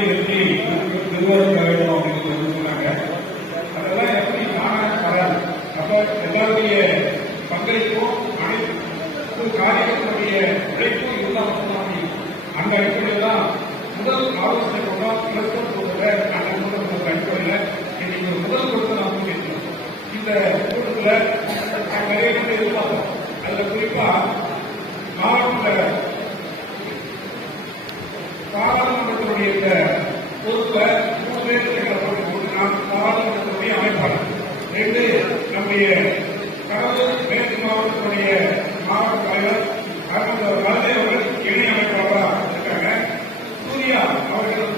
மாநில வெற்றி நிர்வகிக்க வேண்டும் அப்படின்னு சொன்னாங்க. அதெல்லாம் எப்படி வராது. அப்ப எல்லாருடைய பங்களிப்பும் அனைத்து காரியங்களுடைய உழைப்பும் இருந்தால் மட்டும்தான் முடியும். அந்த அடிப்படையில் தான் முதல் ஆலோசனை கொண்டோம். கிளஸ்டர் கூட்டத்தில் அந்த அடிப்படையில் இன்னைக்கு ஒரு முதல் கூட்டத்தை நாம் முன்னேற்றோம். இந்த கூட்டத்தில் நிறைய பேர் எதிர்பார்த்தோம். அதுல குறிப்பா மாவட்டத்தில் பாராளுமன்றத்தினுடைய பொறுப்பை 3 பேருக்கு எங்களை போட்டு நான் பாராளுமன்றத்தினுடைய அமைப்பாளர், 2 நம்முடைய கடலூர் மேற்கு மாவட்டத்தினுடைய மாவட்ட தலைவர் கலை அவர்கள் இணை அமைப்பாளராக இருக்காங்க. சூர்யா அவர்கள்